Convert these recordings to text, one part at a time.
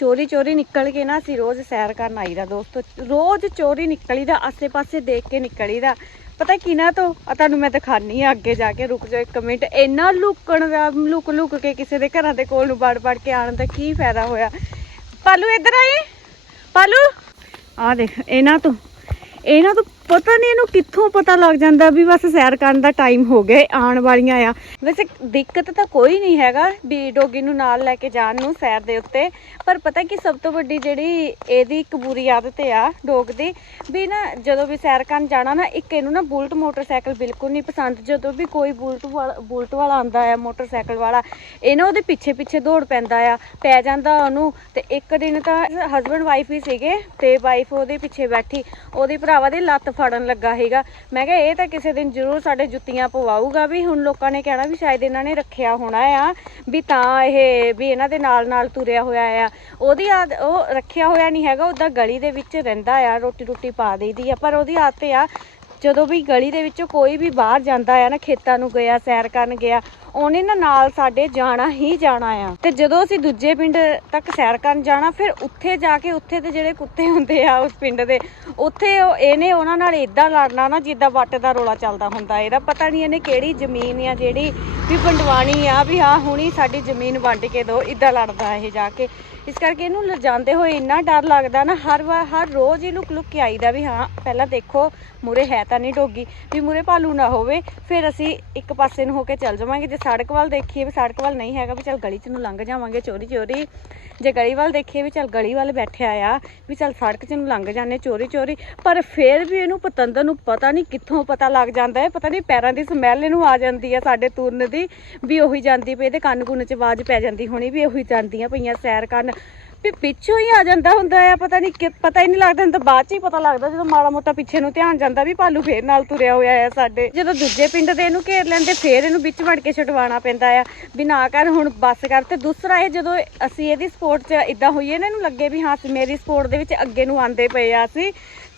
ਚੋਰੀ ਚੋਰੀ ਨਿਕਲ ਕੇ ਨਾ ਅਸੀਂ ਰੋਜ਼ ਸੈਰ ਕਰਨ ਆਈਦਾ ਦੋਸਤੋ। ਰੋਜ਼ ਚੋਰੀ ਨਿਕਲੀਦਾ, ਆਸੇ-ਪਾਸੇ ਦੇਖ ਕੇ ਨਿਕਲੀਦਾ। ਪਤਾ ਕੀ ਤੋਂ? ਆ ਤੁਹਾਨੂੰ ਮੈਂ ਦਿਖਾਨੀ ਆ ਅੱਗੇ ਜਾ ਕੇ, ਰੁਕ ਜਾਓ ਇੱਕ ਮਿੰਟ। ਇੰਨਾ ਲੁਕਣ ਦਾ ਲੁਕ ਲੁਕ ਕੇ ਕਿਸੇ ਦੇ ਘਰਾਂ ਦੇ ਕੋਲ ਨੂੰ ਵੜ ਵੜ ਕੇ ਆਉਣ ਦਾ ਕੀ ਫਾਇਦਾ ਹੋਇਆ? ਪਾਲੂ ਇੱਧਰ ਆਏ ਪਾਲੂ। ਆ ਦੇਖ, ਇਹਨਾਂ ਤੋਂ ਇਹਨਾਂ ਤੋਂ ਪਤਾ ਨਹੀਂ ਇਹਨੂੰ ਕਿੱਥੋਂ ਪਤਾ ਲੱਗ ਜਾਂਦਾ ਵੀ ਬਸ ਸੈਰ ਕਰਨ ਦਾ ਟਾਈਮ ਹੋ ਗਿਆ ਆਉਣ ਵਾਲੀਆਂ ਆ। ਵੈਸੇ ਦਿੱਕਤ ਤਾਂ ਕੋਈ ਨਹੀਂ ਹੈਗਾ ਵੀ ਡੋਗੀ ਨੂੰ ਨਾਲ ਲੈ ਕੇ ਜਾਣ ਨੂੰ ਸੈਰ ਦੇ ਉੱਤੇ। ਪਰ ਪਤਾ ਕਿ ਸਭ ਤੋਂ ਵੱਡੀ ਜਿਹੜੀ ਇਹਦੀ ਇੱਕ ਬੁਰੀ ਆਦਤ ਆ ਡੋਗ ਦੀ, ਵੀ ਨਾ ਜਦੋਂ ਵੀ ਸੈਰ ਕਰਨ ਜਾਣਾ ਨਾ, ਇੱਕ ਇਹਨੂੰ ਨਾ ਬੁਲਟ ਮੋਟਰਸਾਈਕਲ ਬਿਲਕੁਲ ਨਹੀਂ ਪਸੰਦ। ਜਦੋਂ ਵੀ ਕੋਈ ਬੁਲਟ ਵਾਲਾ ਬੁਲਟ ਵਾਲਾ ਆਂਦਾ ਆ, ਮੋਟਰਸਾਈਕਲ ਵਾਲਾ, ਇਹ ਨਾ ਉਹਦੇ ਪਿੱਛੇ ਪਿੱਛੇ ਦੌੜ ਪੈਂਦਾ ਆ, ਪੈ ਜਾਂਦਾ ਉਹਨੂੰ। ਤੇ ਇੱਕ ਦਿਨ ਤਾਂ ਹਸਬੰਡ ਵਾਈਫ ਹੀ ਸੀਗੇ ਤੇ ਵਾਈਫ ਉਹਦੇ ਪਿੱਛੇ ਬੈਠੀ, ਉਹਦੀ ਭਰਾਵਾ ਦੀ ਲੱਤ ਫੜਨ ਲੱਗਾ ਹੈਗਾ ਮੈਂ ਕਿਹਾ, ਇਹ ਤਾਂ ਕਿਸੇ ਦਿਨ ਜ਼ਰੂਰ ਸਾਡੇ ਜੁੱਤੀਆਂ ਪਵਾਊਗਾ ਵੀ। ਹੁਣ ਲੋਕਾਂ ਨੇ ਕਹਿਣਾ ਵੀ ਸ਼ਾਇਦ ਇਹਨਾਂ ਨੇ ਰੱਖਿਆ ਹੋਣਾ ਆ, ਵੀ ਤਾਂ ਇਹ ਵੀ ਇਹਨਾਂ ਦੇ ਨਾਲ ਨਾਲ ਤੁਰਿਆ ਹੋਇਆ ਆ। ਉਹਦੀ ਆਦ, ਉਹ ਰੱਖਿਆ ਹੋਇਆ ਨਹੀਂ ਹੈਗਾ, ਉਹਦਾ ਗਲੀ ਦੇ ਵਿੱਚ ਰਹਿੰਦਾ ਆ ਰੋਟੀ ਰੋਟੀ ਪਾ ਦੇਈਦੀ ਆ। ਪਰ ਉਹਦੀ ਆਦਤ ਆ ਜਦੋਂ ਵੀ ਗਲੀ ਦੇ ਵਿੱਚੋਂ ਕੋਈ ਵੀ ਬਾਹਰ ਜਾਂਦਾ ਆ ਨਾ, ਖੇਤਾਂ ਨੂੰ ਗਿਆ, ਸੈਰ ਕਰਨ ਗਿਆ, ਉਹਨੇ ਨਾ ਨਾਲ ਸਾਡੇ ਜਾਣਾ ਹੀ ਜਾਣਾ ਆ। ਤੇ ਜਦੋਂ ਅਸੀਂ ਦੂਜੇ ਪਿੰਡ ਤੱਕ ਸੈਰ ਕਰਨ ਜਾਣਾ, ਫਿਰ ਉੱਥੇ ਜਾ ਕੇ ਉੱਥੇ ਦੇ ਜਿਹੜੇ ਕੁੱਤੇ ਹੁੰਦੇ ਆ ਉਸ ਪਿੰਡ ਦੇ, ਉੱਥੇ ਉਹ, ਇਹਨੇ ਉਹਨਾਂ ਨਾਲ ਇਦਾਂ ਲੜਨਾ ਨਾ ਜਿੱਦਾਂ ਵੱਟ ਦਾ ਰੋਲਾ ਚੱਲਦਾ ਹੁੰਦਾ। ਇਹਦਾ ਪਤਾ ਨਹੀਂ ਇਹਨੇ ਕਿਹੜੀ ਜ਼ਮੀਨ ਆ, ਜਿਹੜੀ ਵੀ ਵੰਡਵਾਣੀ ਆ, ਵੀ ਹਾਂ ਹੁਣੀ ਸਾਡੀ ਜ਼ਮੀਨ ਵੰਡ ਕੇ ਦਿਓ ਇਦਾਂ ਲੜਦਾ ਇਹ ਜਾ ਕੇ। ਇਸ ਕਰਕੇ ਇਹਨੂੰ ਲਿਜਾਂਦੇ ਹੋਏ ਇੰਨਾ ਡਰ ਲੱਗਦਾ ਨਾ, ਹਰ ਵਾਰ, ਹਰ ਰੋਜ਼ ਇਹਨੂੰ ਲੁਕ ਕੇ ਆਈਦਾ ਵੀ ਹਾਂ, ਪਹਿਲਾਂ ਦੇਖੋ ਮੂਰੇ ਹੈ ਤਾਂ ਨਹੀਂ ਡੋਗੀ, ਵੀ ਮੂਰੇ ਭਾਲੂ ਨਾ ਹੋਵੇ, ਫਿਰ ਅਸੀਂ ਇੱਕ ਪਾਸੇ ਨੂੰ ਹੋ ਕੇ ਚੱਲ ਜਾਵਾਂਗੇ। ਜੇ ਸੜਕ ਵੱਲ ਦੇਖੀਏ ਵੀ ਸੜਕ ਵੱਲ ਨਹੀਂ ਹੈਗਾ ਵੀ ਚੱਲ ਗਲੀ 'ਚ ਨੂੰ ਲੰਘ ਜਾਵਾਂਗੇ ਚੋਰੀ ਚੋਰੀ। ਜੇ ਗਲੀ ਵੱਲ ਦੇਖੀਏ ਵੀ ਚੱਲ ਗਲੀ ਵੱਲ ਬੈਠਿਆ ਆ, ਵੀ ਚੱਲ ਸੜਕ 'ਚ ਨੂੰ ਲੰਘ ਜਾਂਦੇ ਚੋਰੀ ਚੋਰੀ, ਪਰ ਫਿਰ ਵੀ ਇਹਨੂੰ ਪਤੰਦਰ ਨੂੰ ਪਤਾ ਨਹੀਂ ਕਿੱਥੋਂ ਪਤਾ ਲੱਗ ਜਾਂਦਾ ਹੈ, ਪਤਾ ਨਹੀਂ ਪੈਰਾਂ ਦੀ ਸਮੈਲ ਇਹਨੂੰ ਆ ਜਾਂਦੀ ਹੈ ਸਾਡੇ ਤੁਰਨ ਦੀ, ਵੀ ਉਹੀ ਜਾਂਦੀ ਪਈ, ਇਹਦੇ ਕੰਨ ਕੁੰਨ 'ਚ ਆਵਾਜ਼ ਪੈ ਜਾਂਦੀ ਹੋਣੀ, ਵੀ ਉਹੀ ਜਾਂਦੀਆਂ ਪਈਆਂ ਸੈਰ ਕਰਨ ਵੀ ਪਿੱਛੋਂ ਹੀ ਆ ਜਾਂਦਾ ਹੁੰਦਾ ਆ, ਪਤਾ ਨਹੀਂ ਪਤਾ ਹੀ ਨਹੀਂ ਲੱਗਦਾ ਹੁੰਦਾ ਬਾਅਦ ਚ ਹੀ ਪਤਾ ਲੱਗਦਾ ਜਦੋਂ ਮਾੜਾ ਮੋਟਾ ਪਿੱਛੇ ਨੂੰ ਧਿਆਨ ਜਾਂਦਾ ਵੀ ਭਾਲੂ ਫੇਰ ਨਾਲ ਤੁਰਿਆ ਹੋਇਆ ਆ ਸਾਡੇ। ਜਦੋਂ ਦੂਜੇ ਪਿੰਡ ਦੇ ਇਹਨੂੰ ਘੇਰ ਲੈਂਦੇ, ਫੇਰ ਇਹਨੂੰ ਵਿੱਚ ਵੜ ਕੇ ਛਡਵਾਉਣਾ ਪੈਂਦਾ ਆ। ਵੀ ਨਾ ਕਰ, ਹੁਣ ਬੱਸ ਕਰ। ਤੇ ਦੂਸਰਾ ਇਹ ਜਦੋਂ ਅਸੀਂ ਇਹਦੀ ਸਪੋਰਟ 'ਚ ਇਦਾਂ ਹੋਈਏ ਨਾ ਇਹਨੂੰ ਲੱਗੇ ਵੀ ਹਾਂ ਮੇਰੀ ਸਪੋਰਟ ਦੇ ਵਿੱਚ ਅੱਗੇ ਨੂੰ ਆਂਦੇ ਪਏ ਆ ਅਸੀਂ,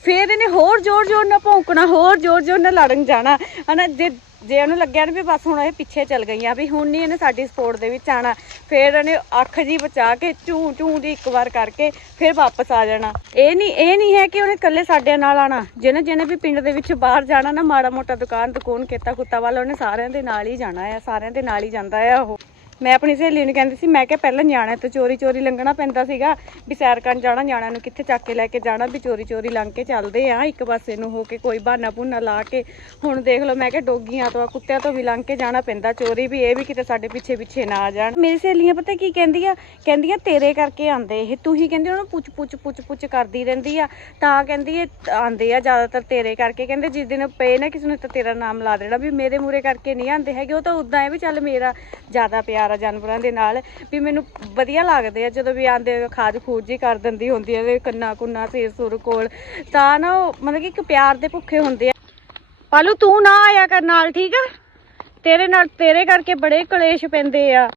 ਫੇਰ ਇਹਨੇ ਹੋਰ ਜ਼ੋਰ ਜ਼ੋਰ ਨਾਲ ਭੌਂਕਣਾ, ਹੋਰ ਜ਼ੋਰ ਜ਼ੋਰ ਨਾਲ ਲੜਨ ਜਾਣਾ। ਹਨਾ, ਜੇ ਜੇ ਉਹਨੂੰ ਲੱਗਿਆ ਨਾ ਵੀ ਬਸ ਹੁਣ ਇਹ ਪਿੱਛੇ ਚੱਲ ਗਈਆਂ ਵੀ ਹੁਣ ਨਹੀਂ ਇਹਨੇ ਸਾਡੀ ਸਪੋਰਟ ਦੇ ਵਿੱਚ ਆਣਾ ਫਿਰ ਇਹਨੇ ਅੱਖ ਜੀ ਬਚਾ ਕੇ ਚੂੰ ਚੂੰ ਦੀ ਇੱਕ ਵਾਰ ਕਰਕੇ ਫਿਰ ਵਾਪਸ ਆ ਜਾਣਾ। ਇਹ ਨਹੀਂ ਇਹ ਨਹੀਂ ਹੈ ਕਿ ਉਹਨੇ ਇਕੱਲੇ ਸਾਡੇ ਨਾਲ ਆਣਾ ਜਿਹਨੇ ਜਿਹਨੇ ਵੀ ਪਿੰਡ ਦੇ ਵਿੱਚ ਬਾਹਰ ਜਾਣਾ ਨਾ, ਮਾੜਾ ਮੋਟਾ ਦੁਕਾਨ ਦੁਕਾਨ ਖੇਤਾ ਖੁੱਤਾ ਵਾਲਾ, ਉਹਨੇ ਸਾਰਿਆਂ ਦੇ ਨਾਲ ਹੀ ਜਾਣਾ ਆ, ਸਾਰਿਆਂ ਦੇ ਨਾਲ ਹੀ ਜਾਂਦਾ ਆ ਉਹ। ਮੈਂ ਆਪਣੀ ਸਹੇਲੀ ਨੂੰ ਕਹਿੰਦੀ ਸੀ, ਮੈਂ ਕਿਹਾ ਪਹਿਲਾਂ ਨਿਆਣਿਆਂ ਤੋਂ ਚੋਰੀ ਚੋਰੀ ਲੰਘਣਾ ਪੈਂਦਾ ਸੀਗਾ, ਵੀ ਸੈਰ ਕਰਨ ਜਾਣਾ, ਨਿਆਣਿਆਂ ਨੂੰ ਕਿੱਥੇ ਚੱਕ ਕੇ ਲੈ ਕੇ ਜਾਣਾ, ਵੀ ਚੋਰੀ ਚੋਰੀ ਲੰਘ ਕੇ ਚੱਲਦੇ ਆ, ਇੱਕ ਪਾਸੇ ਨੂੰ ਹੋ ਕੇ ਕੋਈ ਬਹਾਨਾ ਭੁਨਾ ਲਾ ਕੇ, ਹੁਣ ਦੇਖ ਲਓ, ਮੈਂ ਕਿਹਾ ਡੋਗੀਆਂ ਤੋਂ ਕੁੱਤਿਆਂ ਤੋਂ ਵੀ ਲੰਘ ਕੇ ਜਾਣਾ ਪੈਂਦਾ, ਚੋਰੀ ਵੀ ਇਹ ਵੀ ਕਿਤੇ ਸਾਡੇ ਪਿੱਛੇ ਪਿੱਛੇ ਨਾ ਆ ਜਾਣ। ਮੇਰੀ ਸਹੇਲੀਆਂ ਪਤਾ ਕੀ ਕਹਿੰਦੀਆਂ ਕਹਿੰਦੀਆਂ ਤੇਰੇ ਕਰਕੇ ਆਂਦੇ ਇਹ, ਤੂੰ ਹੀ ਕਹਿੰਦੀ ਉਹਨੂੰ ਪੁੱਛ ਪੁੱਛ ਪੁੱਛ ਪੁੱਛ ਕਰਦੀ ਰਹਿੰਦੀ ਆ, ਤਾਂ ਕਹਿੰਦੀ ਇਹ ਆਂਦੇ ਆ ਜ਼ਿਆਦਾਤਰ ਤੇਰੇ ਕਰਕੇ, ਕਹਿੰਦੇ ਜਿਸ ਦਿਨ ਪਏ ਨਾ, ਕਿਸੇ ਨੂੰ ਤਾਂ ਤੇਰਾ ਨਾਮ ਲਾ ਦੇਣਾ, ਵੀ ਮੇਰੇ ਮੂਰੇ ਕਰਕੇ ਨਹੀਂ ਆਂਦੇ ਹੈਗੇ, ਉਹ ਤਾਂ ਉਦਾਂ ਹੈ ਵੀ ਚੱਲ ਮੇਰਾ ਜ਼ਿਆਦਾ ਪਿਆਰ ਆ ਜਾਨਵਰਾਂ ਦੇ ਨਾਲ ਵੀ ਮੈਨੂੰ ਵਧੀਆ ਲੱਗਦੇ ਆ, ਜਦੋਂ ਵੀ ਆਂਦੇ ਖਾਜ ਖੂਜ ਜੀ ਕਰ ਦਿੰਦੀ ਹੁੰਦੀ ਹੈ ਕੰਨਾ ਕੁੰਨਾ ਸਿਰ ਸੁਰ ਕੋਲ। ਤਾਂ ਨਾ ਉਹ ਮਤਲਬ ਕਿ ਇੱਕ ਪਿਆਰ ਦੇ ਭੁੱਖੇ ਹੁੰਦੇ ਆ। ਪਾਲੂ ਤੂੰ ਨਾ ਆਇਆ ਕਰ ਨਾਲ, ਠੀਕ ਆ? ਤੇਰੇ ਨਾਲ, ਤੇਰੇ ਕਰਕੇ ਬੜੇ ਕਲੇਸ਼ ਪੈਂਦੇ ਆ।